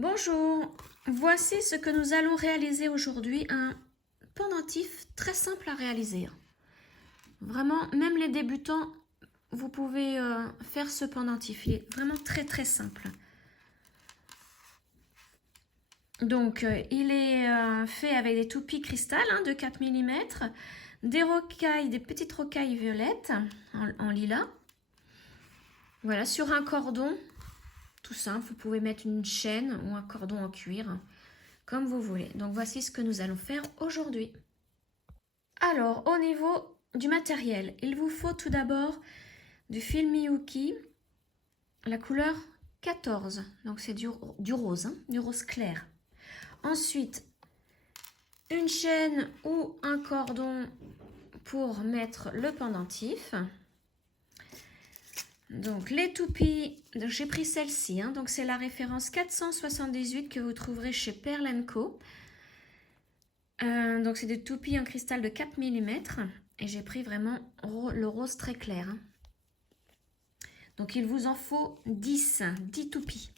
Bonjour, voici ce que nous allons réaliser aujourd'hui, un pendentif très simple à réaliser. Vraiment, même les débutants, vous pouvez faire ce pendentif, il est vraiment très simple. Donc, il est fait avec des toupies cristal de 4 mm, des rocailles, des petites rocailles violettes en lilas. Voilà, sur un cordon, tout simple, vous pouvez mettre une chaîne ou un cordon en cuir, comme vous voulez. Donc voici ce que nous allons faire aujourd'hui. Alors, au niveau du matériel, il vous faut tout d'abord du fil Miyuki, la couleur 14, donc c'est du rose, du rose clair. Ensuite, une chaîne ou un cordon pour mettre le pendentif. Donc les toupies, j'ai pris celle-ci, donc c'est la référence 478 que vous trouverez chez Pearl & Co. Donc c'est des toupies en cristal de 4 mm et j'ai pris vraiment le rose très clair. Donc il vous en faut 10 toupies.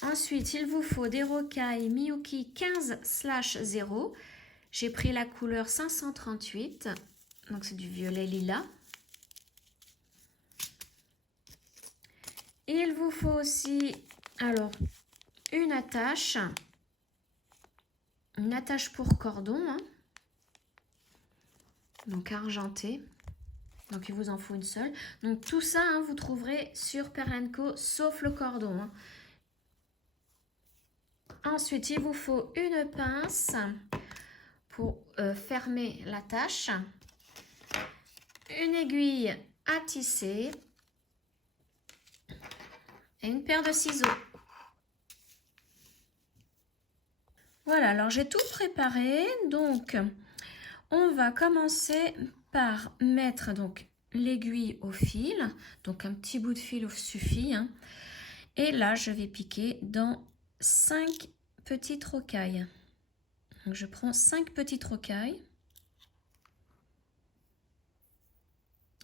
Ensuite, il vous faut des rocailles Miyuki 15/0. J'ai pris la couleur 538, donc c'est du violet lilas. Et il vous faut aussi alors une attache pour cordon, donc argentée. Donc il vous en faut une seule. Donc tout ça, vous trouverez sur Pearl & Co, sauf le cordon. Ensuite, il vous faut une pince pour fermer l'attache, une aiguille à tisser et une paire de ciseaux. Voilà, alors j'ai tout préparé. Donc, on va commencer par mettre l'aiguille au fil. Donc, un petit bout de fil suffit. Et là, je vais piquer dans 5 petites rocailles. Donc, je prends 5 petites rocailles.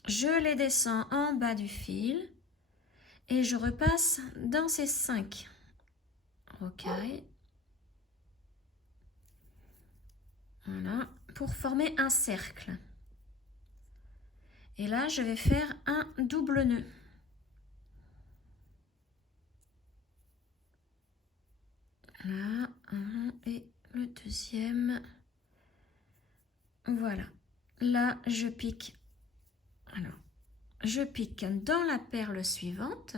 Je les descends en bas du fil. Et je repasse dans ces 5 rocailles. Voilà, pour former un cercle. Et là, je vais faire un double nœud. Là, un et le deuxième. Voilà. Là, je pique. Alors, je pique dans la perle suivante.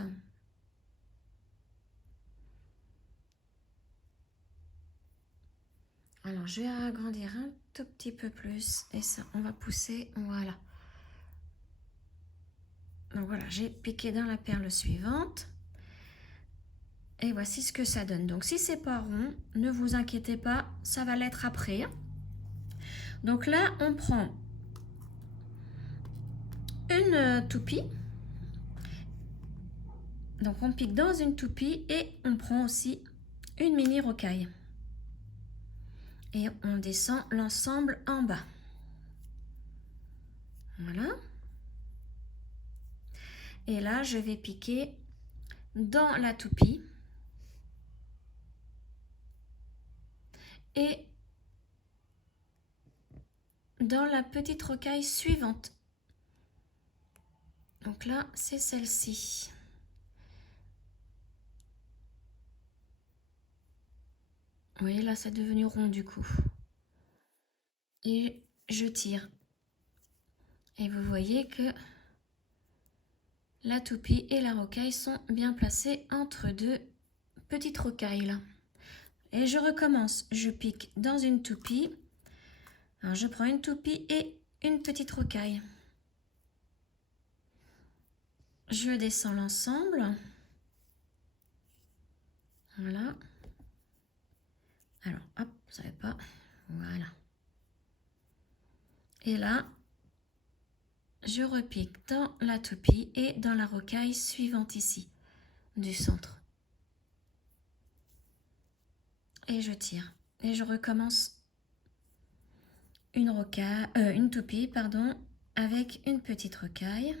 Alors, je vais agrandir un tout petit peu plus. Et ça, on va pousser. Voilà. Donc voilà, j'ai piqué dans la perle suivante. Et voici ce que ça donne. Donc si c'est pas rond, ne vous inquiétez pas, ça va l'être après. Donc là, on prend une toupie. Donc on pique dans une toupie et on prend aussi une mini rocaille. Et on descend l'ensemble en bas. Voilà. Et là, je vais piquer dans la toupie. Et dans la petite rocaille suivante. Donc là, c'est celle-ci. Vous voyez, là, c'est devenu rond du coup. Et je tire. Et vous voyez que la toupie et la rocaille sont bien placées entre deux petites rocailles là. Et je recommence. Je pique dans une toupie. Alors, je prends une toupie et une petite rocaille. Je descends l'ensemble. Voilà. Alors, hop, vous savez pas. Voilà. Et là, je repique dans la toupie et dans la rocaille suivante ici, du centre. Et je tire. Et je recommence une toupie, avec une petite rocaille.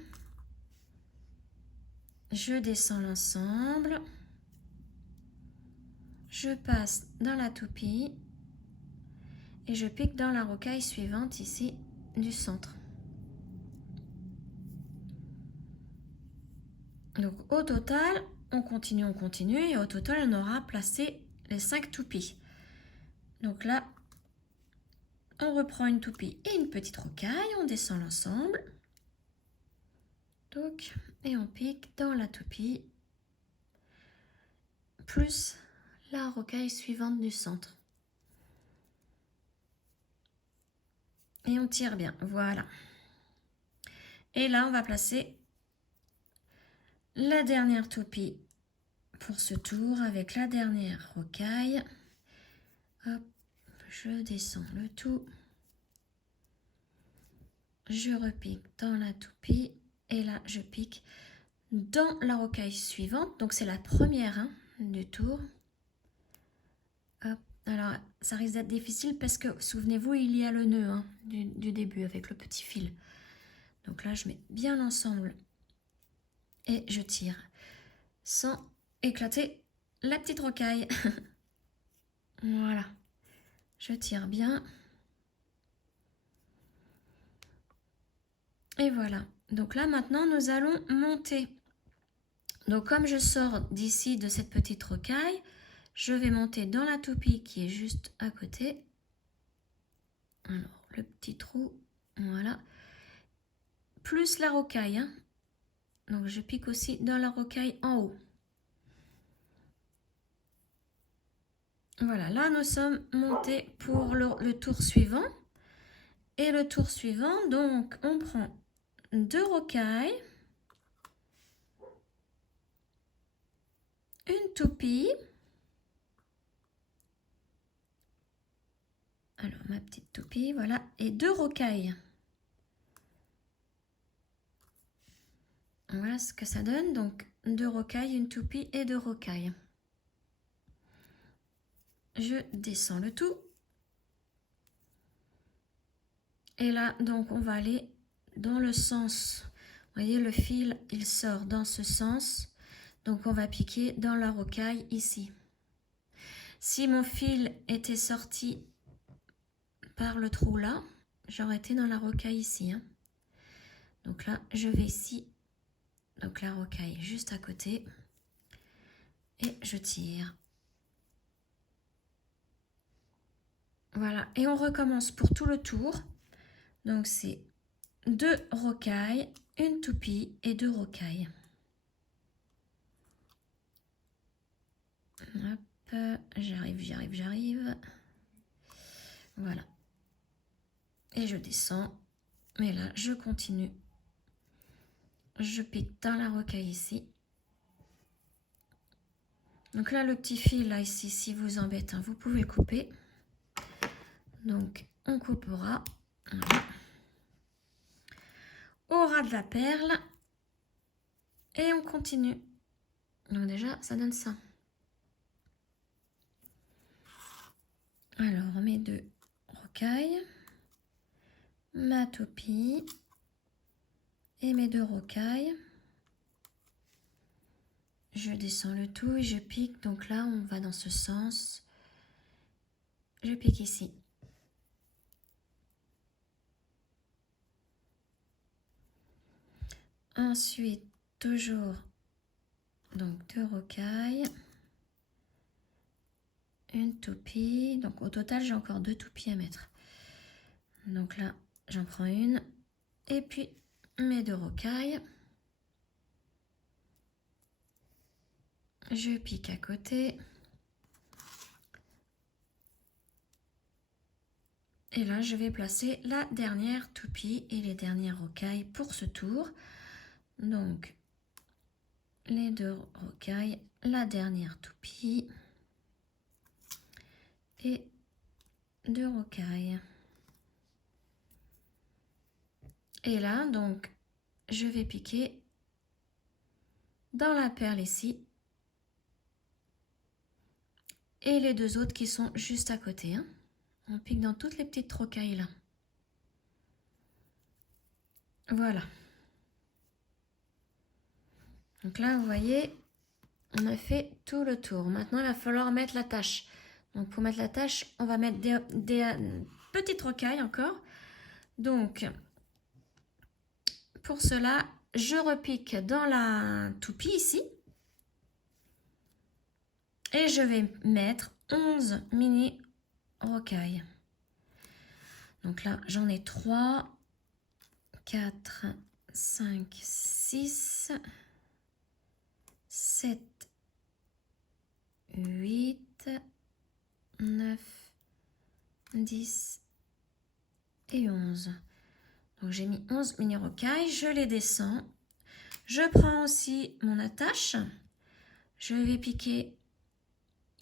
Je descends l'ensemble. je passe dans la toupie et je pique dans la rocaille suivante ici du centre. Donc au total, on continue et au total on aura placé les 5 toupies. Donc là, on reprend une toupie et une petite rocaille, on descend l'ensemble. Donc, et on pique dans la toupie plus la rocaille suivante du centre. Et on tire bien, voilà. Et là, on va placer la dernière toupie pour ce tour avec la dernière rocaille. Hop, je descends le tout. Je repique dans la toupie et là, je pique dans la rocaille suivante. Donc, c'est la première du tour. Hop. Alors, ça risque d'être difficile parce que, souvenez-vous, il y a le nœud du début avec le petit fil. Donc là, je mets bien l'ensemble et je tire sans éclater la petite rocaille. Voilà, je tire bien. Et voilà. Donc là, maintenant, nous allons monter. Donc, comme je sors d'ici de cette petite rocaille, je vais monter dans la toupie qui est juste à côté. Alors, le petit trou, voilà. Plus la rocaille. Donc, je pique aussi dans la rocaille en haut. Voilà, là, nous sommes montés pour le tour suivant. Et le tour suivant, donc, on prend 2 rocailles, une toupie. Alors, ma petite toupie, voilà, et 2 rocailles. Voilà ce que ça donne. Donc, 2 rocailles, une toupie et 2 rocailles. Je descends le tout. Et là, donc, on va aller dans le sens. Vous voyez, le fil, il sort dans ce sens. Donc, on va piquer dans la rocaille ici. Si mon fil était sorti par le trou là, j'aurais été dans la rocaille ici. Donc là, je vais ici. Donc la rocaille juste à côté. Et je tire. Voilà. Et on recommence pour tout le tour. Donc c'est 2 rocailles, une toupie et 2 rocailles. Hop, j'arrive. Voilà. Et je descends. Mais là, je continue. Je pique dans la rocaille ici. Donc là, le petit fil, là, ici, si vous embête, vous pouvez le couper. Donc, on coupera. Voilà. Au ras de la perle. Et on continue. Donc déjà, ça donne ça. Alors, mes 2 rocailles. Ma toupie. Et mes 2 rocailles. Je descends le tout et je pique. Donc là, on va dans ce sens. Je pique ici. Ensuite, toujours donc 2 rocailles. Une toupie. Donc au total, j'ai encore 2 toupies à mettre. Donc là, j'en prends une. Et puis, mes 2 rocailles. Je pique à côté. Et là, je vais placer la dernière toupie et les dernières rocailles pour ce tour. Donc, les 2 rocailles, la dernière toupie et 2 rocailles. Et là, donc, je vais piquer dans la perle ici. Et les 2 autres qui sont juste à côté. On pique dans toutes les petites rocailles là. Voilà. Donc là, vous voyez, On a fait tout le tour. Maintenant, il va falloir mettre l'attache. Donc, pour mettre l'attache, on va mettre des petites rocailles encore. Donc, pour cela, je repique dans la toupie ici. Et je vais mettre 11 mini rocailles. Donc là, j'en ai 3, 4, 5, 6, 7, 8, 9, 10 et 11. Donc j'ai mis 11 mini rocailles, je les descends. Je prends aussi mon attache. Je vais piquer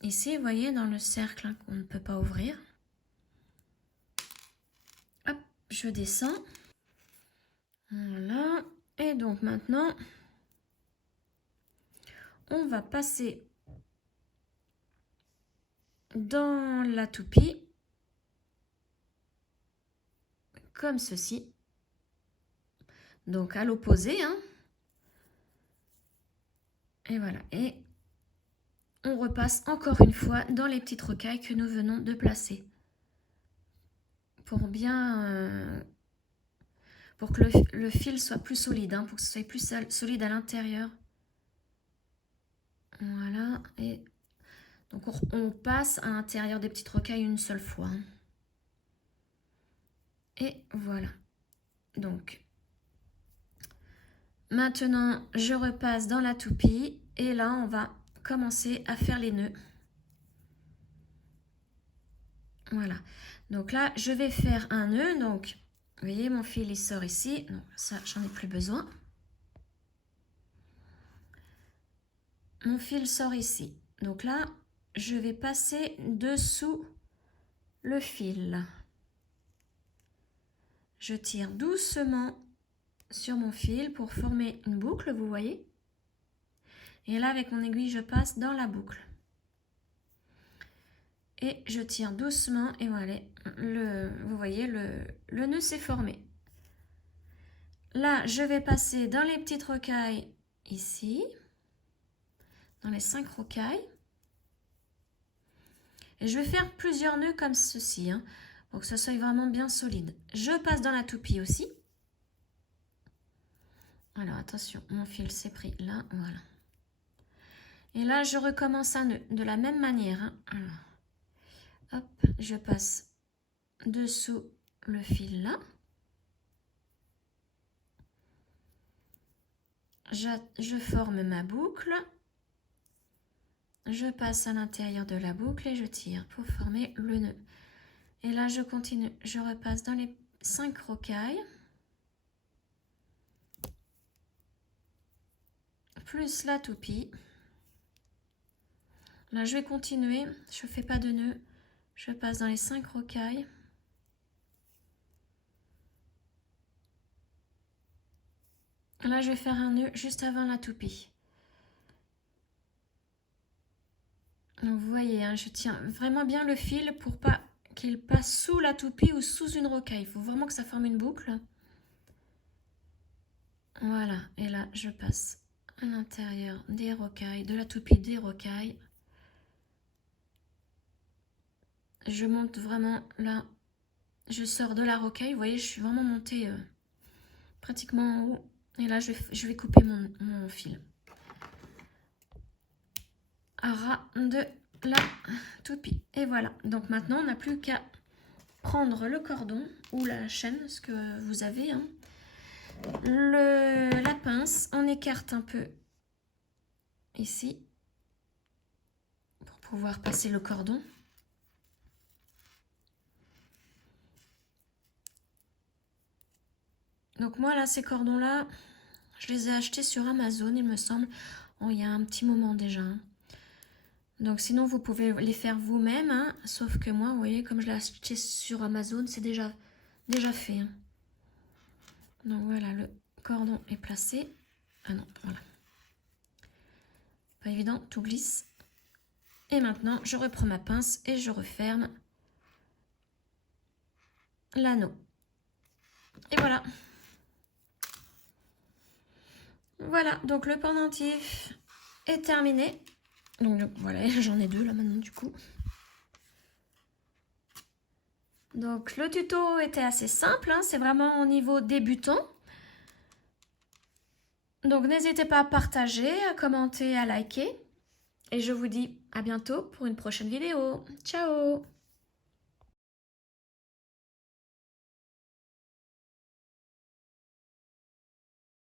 ici, vous voyez, dans le cercle qu'on ne peut pas ouvrir. Hop, je descends. Voilà. Et donc maintenant, on va passer dans la toupie, comme ceci. Donc à l'opposé, hein. Et voilà. Et on repasse encore une fois dans les petites rocailles que nous venons de placer. Pour bien... pour que le fil soit plus solide, hein, pour que ce soit plus solide à l'intérieur. Voilà. Et donc on passe à l'intérieur des petites rocailles une seule fois. Hein. Et voilà. Donc... Maintenant, je repasse dans la toupie et là, on va commencer à faire les nœuds. Voilà. Donc là, je vais faire un nœud. Donc, vous voyez, mon fil, il sort ici. Donc ça, j'en ai plus besoin. Mon fil sort ici. Donc là, je vais passer dessous le fil. Je tire doucement sur mon fil pour former une boucle, vous voyez. Et là, avec mon aiguille, je passe dans la boucle. Et je tire doucement et voilà, vous voyez, le nœud s'est formé. Là, je vais passer dans les petites rocailles ici, dans les 5 rocailles. Et je vais faire plusieurs nœuds comme ceci, hein, pour que ce soit vraiment bien solide. Je passe dans la toupie aussi. Alors attention, mon fil s'est pris là, voilà. Et là, je recommence un nœud de la même manière. Hein. Alors, hop, je passe dessous le fil là. Je forme ma boucle. Je passe à l'intérieur de la boucle et je tire pour former le nœud. Et là, je continue. Je repasse dans les 5 rocailles. Plus la toupie. Là, je vais continuer. Je ne fais pas de nœud. Je passe dans les 5 rocailles. Là, je vais faire un nœud juste avant la toupie. Donc, vous voyez, hein, je tiens vraiment bien le fil pour pas qu'il passe sous la toupie ou sous une rocaille. Il faut vraiment que ça forme une boucle. Voilà. Et là, je passe à l'intérieur des rocailles, de la toupie des rocailles. Je monte vraiment là. Je sors de la rocaille. Vous voyez, je suis vraiment montée pratiquement en haut. Et là, je vais couper mon fil. À ras de la toupie. Et voilà. Donc maintenant, on n'a plus qu'à prendre le cordon ou la chaîne, ce que vous avez. Hein. La pince, on écarte un peu ici pour pouvoir passer le cordon. Donc moi, là, ces cordons-là, je les ai achetés sur Amazon, il me semble. Oh, il y a un petit moment déjà. Hein. Donc sinon, vous pouvez les faire vous-même. Hein, sauf que moi, vous voyez, comme je l'ai acheté sur Amazon, c'est déjà fait. Hein. Donc voilà, le cordon est placé. Ah non, voilà. Pas évident, tout glisse. Et maintenant, je reprends ma pince et je referme l'anneau. Et voilà. Voilà, donc le pendentif est terminé. Donc voilà, j'en ai 2 là maintenant du coup. Donc le tuto était assez simple, hein, c'est vraiment au niveau débutant. Donc n'hésitez pas à partager, à commenter, à liker. Et je vous dis à bientôt pour une prochaine vidéo. Ciao!